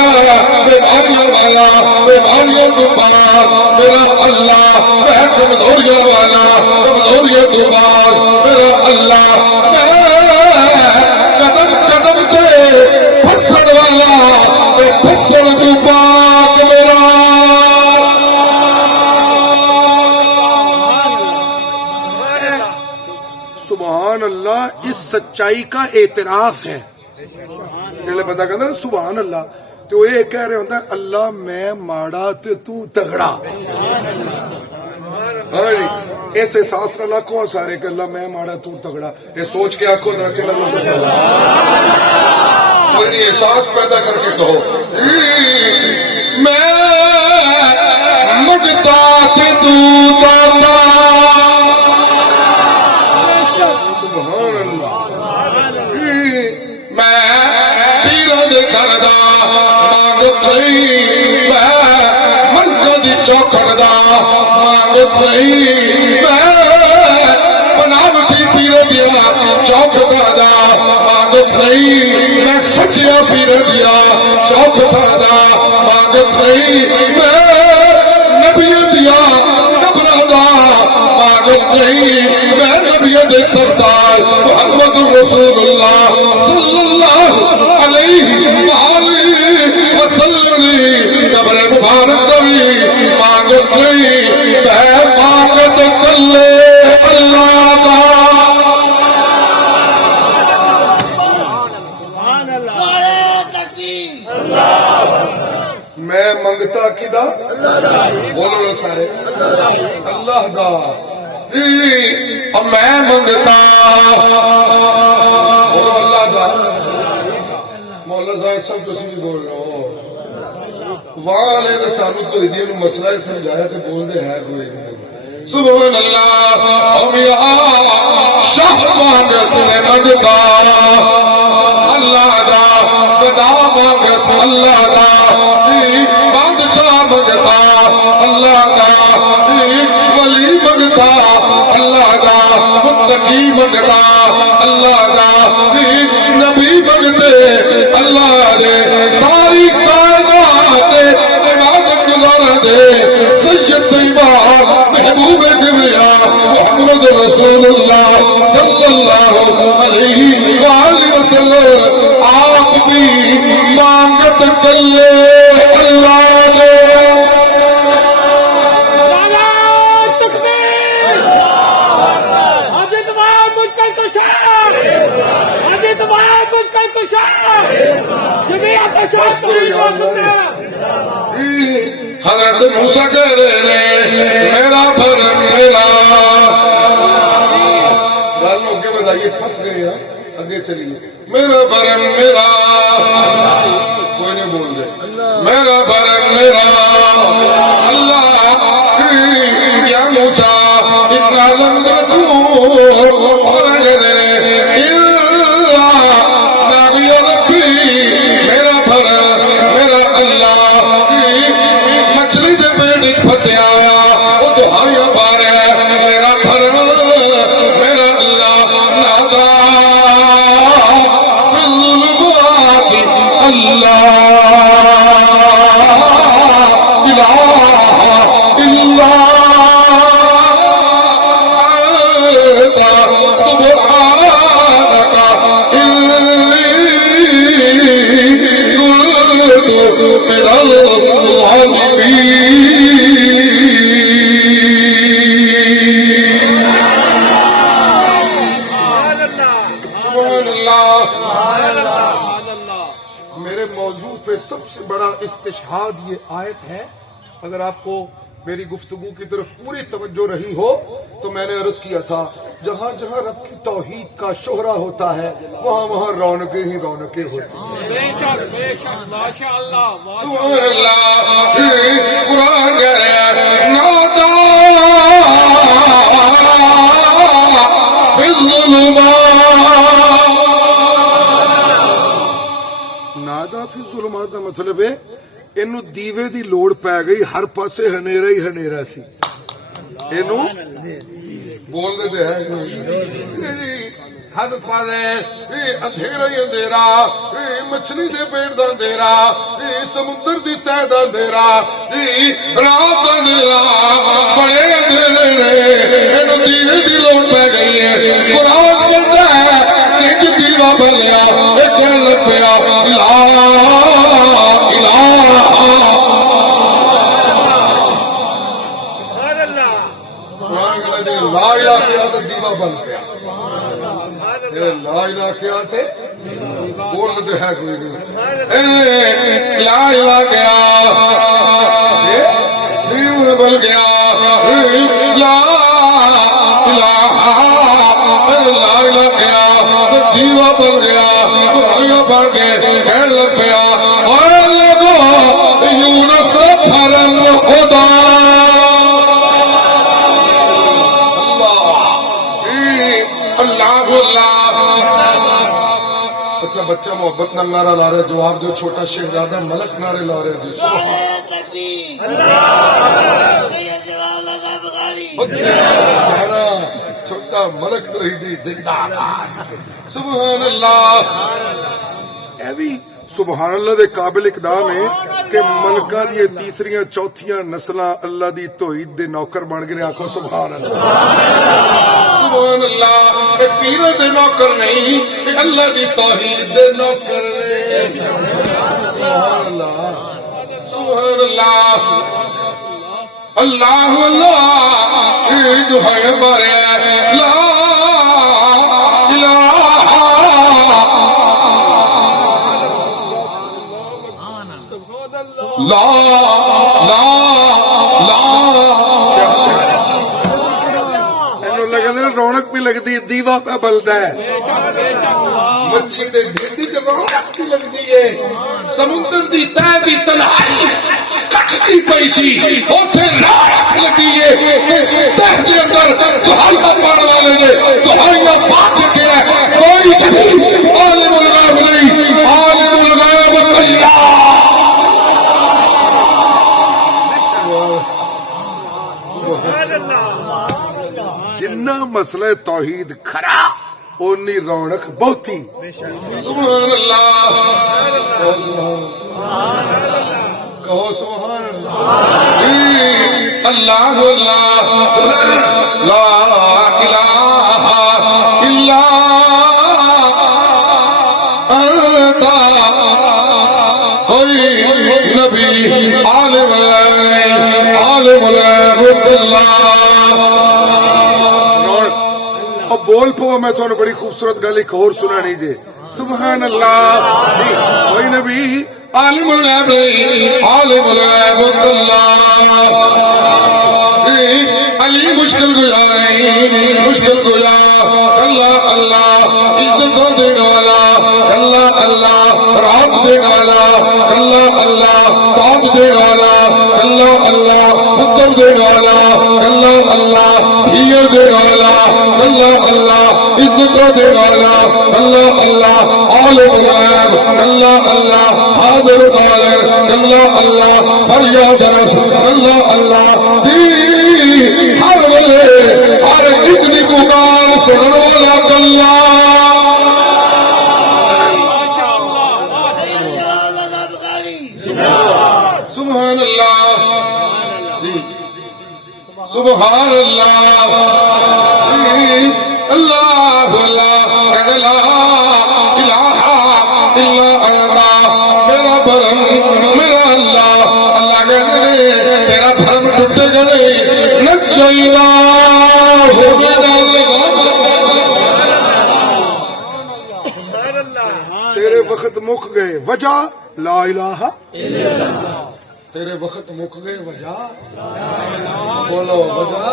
بیماریوں والا بیماریوں تو پاک میرا اللہ میں کمزوریوں والا کمزوریوں تو پاک میرا اللہ قدم قدم کے پھسڑ والا پھسڑ تو پاک میرا. سبحان اللہ اس سچائی کا اعتراف ہے. بندہ کہتا نا سبحان اللہ تو وہ یہ کہہ رہے ہوتا ہے اللہ میں ماڑا تو تگڑا. اس احساس نہ آنکھوں سارے کہ اللہ میں ماڑا تو تگڑا یہ سوچ کے آنکھوں نہ رکھے کوئی احساس پیدا کر کے کہو میں مٹتا کہ تو داتا. سبحان اللہ میں پیروں دے کردہ مانگت نہیں میں منجو دی چوکھڑ دا مانگت نہیں میں بناوٹی پیروں دیا چوک کردہ مانگت نہیں میں سچیا پیروں دیا چوک کردہ مانگت نہیں میں نبیوں دیا نبرہ دا مانگت نہیں میں نبیوں دے سردار محمد رسول اللہ صلی اللہ علیہ وآلہ وسلم قبر مبارک دوی مانگت نہیں میں مانگت کلے اللہ دا. دیتا کدا بولو نا سارے اللہ دا اب میں منگتا بولو اللہ دا مولا صاحب سب تسی بھی بول رہے ہو والے نے سانو تو ہدیے نو مسئلہ سمجھایا تے بول دے ہے کوئی سبحان اللہ ہم یا شاہ مانگت منگتا اللہ دا گدا مانگت اللہ دا بادشاہ منگتا اللہ دا ولی منگتا اللہ دا متقی منگتا اللہ دا نبی منگتے اللہ دے ساری کائنات عبادت گزارا دے سید طیبہ محبوب کبریا محمد رسول اللہ صلی اللہ علیہ وآلہ وسلم آپ بھی مانگت کلے اللہ دے حضرت موسیٰ کہہ رہے ہیں میرا بھرم میرا رالوں کے بتائیے پھنس گئے ہیں آگے چلیے میرا بھرم میرا کوئی نہیں بول دے میرا بھرم میرا اللہ یا موسیٰ اتنا لم تکون فرق دے مچھلی سے پیٹ پھنسیا وہ دہایا بار ہے میرا بھرم میرا اللہ نادا بالظلمات اللہ الہ الا سبحانک انی كنت من الظالمين سبحان اللہ میرے موضوع پہ سب سے بڑا استشہاد یہ آیت ہے اگر آپ کو میری گفتگو کی طرف پوری توجہ رہی ہو تو میں نے عرض کیا تھا جہاں جہاں رب کی توحید کا شہرہ ہوتا ہے وہاں وہاں رونقیں ہی رونقیں ہوتی ہیں سبحان اللہ قرآن کہہ رہا ہے نادا فی الظلمات نادا فی الظلمات کا مطلب ہے اینو دیوے دی لوڑ پی گئی ہر پاسے ہنیرا ہی ہنیرا سی اینو بول دے ہے ہر پاسے اندھیرا ہی اندھیرا مچھلی دے پیٹ دا اندھیرا سمندر دی تہ دا اندھیرا رات دا اندھیرا بڑے اندھیرے نے اینو دیوے دی لوڑ پی گئی ہے قرآن کہتا ہے کہ دیوا بلیا کہنے لگ پیا لا لا الہ کیا تو دیوا بن گیا لا الہ کیا تھے بولتے ہیں کوئی نہیں لا الہ کیا دیوا بن گیا لا الہ کیا دیوا بن گیا بن کے کہنے لگ پیا اور لوگوں یونس بھرم خدا اچھا بچہ محبت نہ نعرہ لا رہے جواب جو چھوٹا شہزادہ ملک نعرے لا رہے جی چھوٹا ملک تو ہی دی زندہ سبحان اللہ اے بھی سبحان اللہ دے قابل اقدام ہے کہ ملکاں دی تیسریاں چوتھیاں نسلاں اللہ دی توحید دے نوکر بن گئے آکھو سبحان اللہ سبحان اللہ پیر دے نوکر نہیں اللہ دی توحید دے نوکر سبحان اللہ سبحان اللہ اللہ اللہ جو ہے ہمارے لا الہ لا لا لا ਇਹਨੂੰ ਲੱਗਦਾ ਰੌਣਕ ਵੀ ਲੱਗਦੀ ਹੈ, ਦੀਵਾ ਪਾ ਬਲਦਾ ਹੈ। ਮੱਛੀ ਦੇ ਢਿੱਡ ਚ ਰੌਣਕ ਕੀ ਲੱਗਦੀ ਏ। ਸਮੁੰਦਰ ਦੀ ਤਹਿ ਦੀ ਤਨਹਾਈ ਕੱਟਦੀ ਪਈ ਸੀ, ਉੱਥੇ ਰੌਣਕ ਲੱਗੀ ਏ। ਤਹਿ ਦੇ ਅੰਦਰ ਦੁਹਾਈਆਂ ਪਾਉਣ ਵਾਲੇ ਨੇ ਦੁਹਾਈਆਂ ਪਾ ਚੁੱਕੇ ਹੈ। ਕੋਈ ਨਹੀਂ ਆਲਿਮੁਲ ਗੈਬ ਨਹੀਂ, ਆਲਿਮੁਲ ਗੈਬ ਅੱਲਾਹ। ਜਿੰਨਾ ਮਸਲਾ ਤੌਹੀਦ ਖਰਾ ਓਨੀ ਰੌਣਕ ਬਹੁਤੀ। ਸੁਭਾਨ ਅੱਲਾਹ ਕਹੋ ਸੁਭਾਨ ਅੱਲਾਹ। اللہ اللہ لا الہ الا انت کوئی نبی عالم اللہ اور بول پو میں تھوڑا بڑی خوبصورت گل ایک اور سنانی جے سبحان اللہ کوئی نبی عالم الغیب نہیں عالم الغیب اللہ علی مشکل گزار نہیں مشکل گزار اللہ اللہ عزت دینے والا اللہ اللہ رات دینے والا اللہ اللہ تاب دینے والا اللہ اللہ پتر دینے والا اللہ اللہ ہیر دینے والا اللہ اللہ عزت دینے والا اللہ اللہ عالم الغیب اللہ اللہ حاضر قادر اللہ اللہ فریاد رسول اللہ اللہ ہر ویلے ہر ایک دی پکار سنن والا اللہ سبحان اللہ سبحان اللہ اللہ اللہ لا الہ الا اللہ میرا بھرم میرا اللہ اللہ کہتے ہیں تیرا بھرم ٹوٹے گا نہیں نجینا ہو تیرے وقت مک گئے وجہ لا الہ تیرے وقت مک گئے وجہ بولو وجہ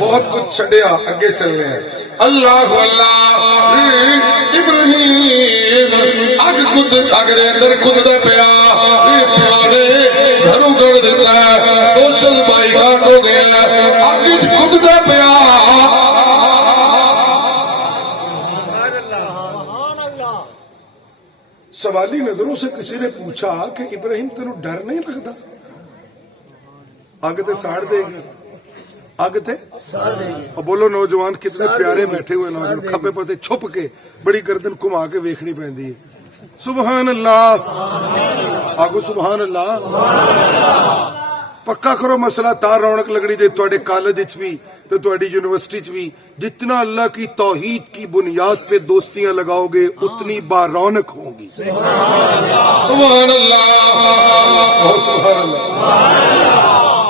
بہت کچھ چھڑیا اگے چلنے ہیں اللہ اللہ ابراہیم اگ خود اگرے اندر خود دا پیا گھروں کر دیتا ہے سوشل بائیکاٹ ہو گیا اگ خود دا پیا سوالی نظروں سے کسی نے پوچھا کہ ابراہیم تینوں ڈر نہیں لگتا اگ تے ساڑ دے گی اگ تے اور بولو نوجوان کتنے پیارے بیٹھے ہوئے نوجوان کھپے پتے چھپ کے بڑی گردن کما کے ویکھنی پیندی ہے سبحان اللہ آگو سبحان اللہ پکا کرو مسئلہ تار رونق لگنی جائے تواڈے کالج وچ بھی تو تواڈی یونیورسٹی وچ بھی جتنا اللہ کی توحید کی بنیاد پہ دوستیاں لگاؤ گے اتنی با رونق ہوں گی سبحان اللہ کہو سبحان اللہ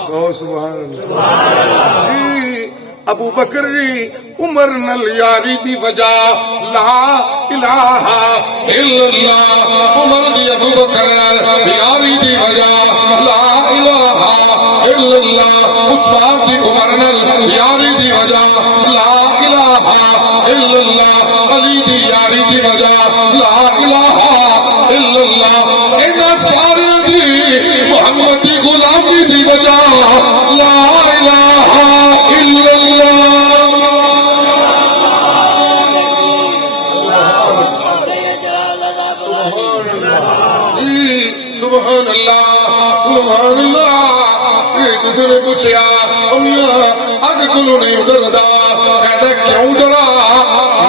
کہو سبحان اللہ ابو بکر عمر نل یاری دی وجہ لا الہ الا اللہ عمر دی ابو بکر یاری دی وجہ لا الہ الا اللہ عثمان دی عمر نل یاری دی وجہ لا الہ الا اللہ علی دی یاری دی وجہ لا الہ الا اللہ انہاں سارے دی محمد دی غلامی دی وجہ لا الہ الا اللہ سبحان اللہ سبحان اللہ کسی نے پوچھا اگ کلو نہیں ڈردا کہتے کیوں ڈرا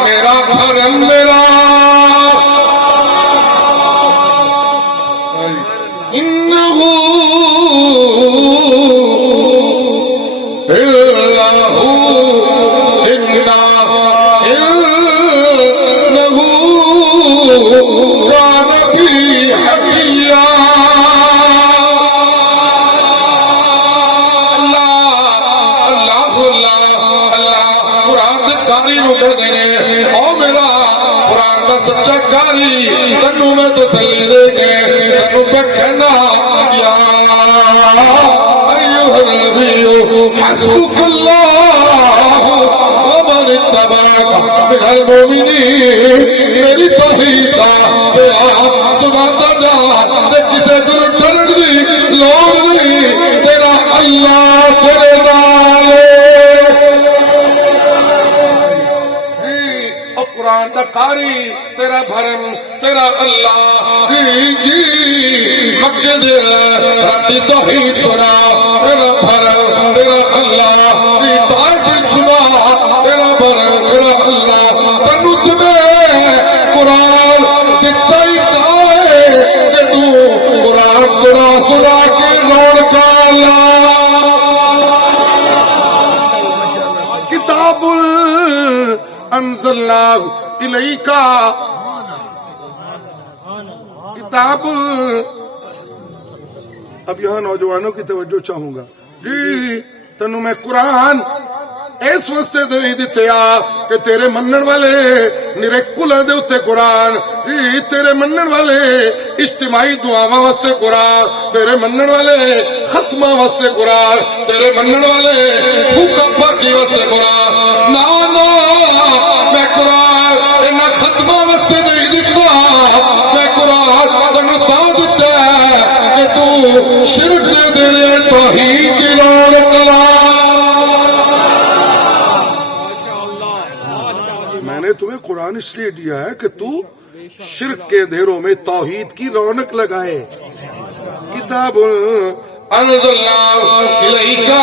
میرا بھرم میرا انہو اللہ انہو کان بی حفیہ سچا کاری تنو میں تسلی دے کے تنو پہ کہنا یا النبي حسبك الله ومن اتبعك من المؤمنين میری توحید کا تیرا سناتا جا تے کسے دل ڈرن دی لوڑ نہیں تیرا اللہ تیرے نال قرآن دا قاری تیرا بھرم تیرا اللہ جی مکے دے رتی توحید سنا تیرا بھرم تیرا اللہ جی طائف سنا تیرا بھرم تیرا اللہ تنو تمہیں قرآن دتا ہی دائے کہ تو قرآن سنا سنا کے روڑ کا اللہ کتاب انزلناہ الیکا کتاب اب یہاں نوجوانوں کی توجہ چاہوں گا جی تنو میں قرآن اس واسطے دے دیتے آ کہ تیرے منن والے میرے کلہ دے اتے قرآن جی تیرے منن والے اجتماعی دعاواں واسطے قرآن تیرے منن والے ختمہ واسطے قرآن تیرے منن والے پھوکا پھاکی واسطے قرآن نا میں قرآن انہا ختمہ واسطے نہیں دیتا میں قرآن تنو تا دیتا ہے کہ تو شرک دے دے توحید کی رونق میں نے تمہیں قرآن اس لیے دیا ہے کہ تو شرک کے دھیروں میں توحید کی رونق لگائے کتاب انزل اللہ الیکا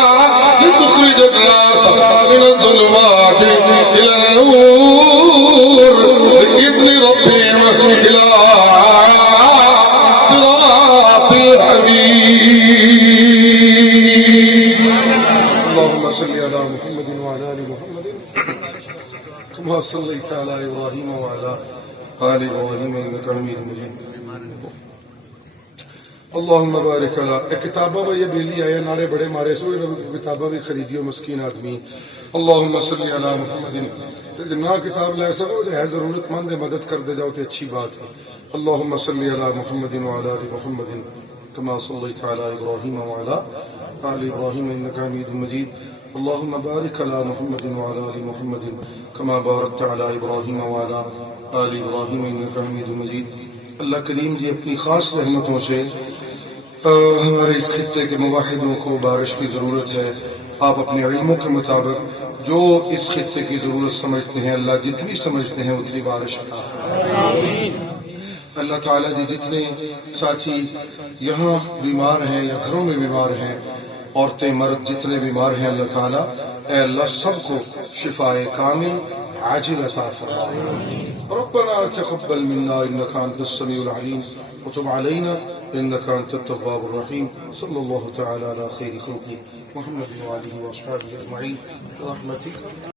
لتخرج الناس من الظلمات الى النور باذن ربهم الى صراط الحمید اللهم صل على محمد وعلى ال محمد كما صليت على ابراهيم وعلى ال ابراهيم انك حميد مجيد اللهم بارک علی ایک کتابہ میں یہ بیلی آیا نعرے بڑے مارے سو کتابہ بھی خریدیو مسکین آدمی اللہم صلی علی محمد نہ کتاب لے سکو ہے ضرورت مند ہے مدد کر دے جاؤ تو اچھی بات ہے اللہم صلی علی محمد وعلی ال محمد کما صلیت علی ابراہیم وعلی آل ابراہیم انک حمید مجید اللہم بارک علی محمد وعلی ال محمد کما بارکت علی ابراہیم وعلی آل ابراہیم انک حمید مجید اللہ کریم جی اپنی خاص رحمتوں سے ہمارے اس خطے کے مواحدوں کو بارش کی ضرورت ہے آپ اپنے علموں کے مطابق جو اس خطے کی ضرورت سمجھتے ہیں اللہ جتنی سمجھتے ہیں اتنی بارش عطا فرمائے اللہ تعالیٰ جی جتنے ساتھی یہاں بیمار ہیں یا گھروں میں بیمار ہیں عورتیں مرد جتنے بیمار ہیں اللہ تعالیٰ اے اللہ سب کو شفائے کامل عاجل عطا فرمائے ربنا تقبل منا انك انت السميع العليم وتب علينا انك انت التواب الرحيم صلى الله تعالى على خير خلقه محمد وآله واصحابه اجمعين برحمتك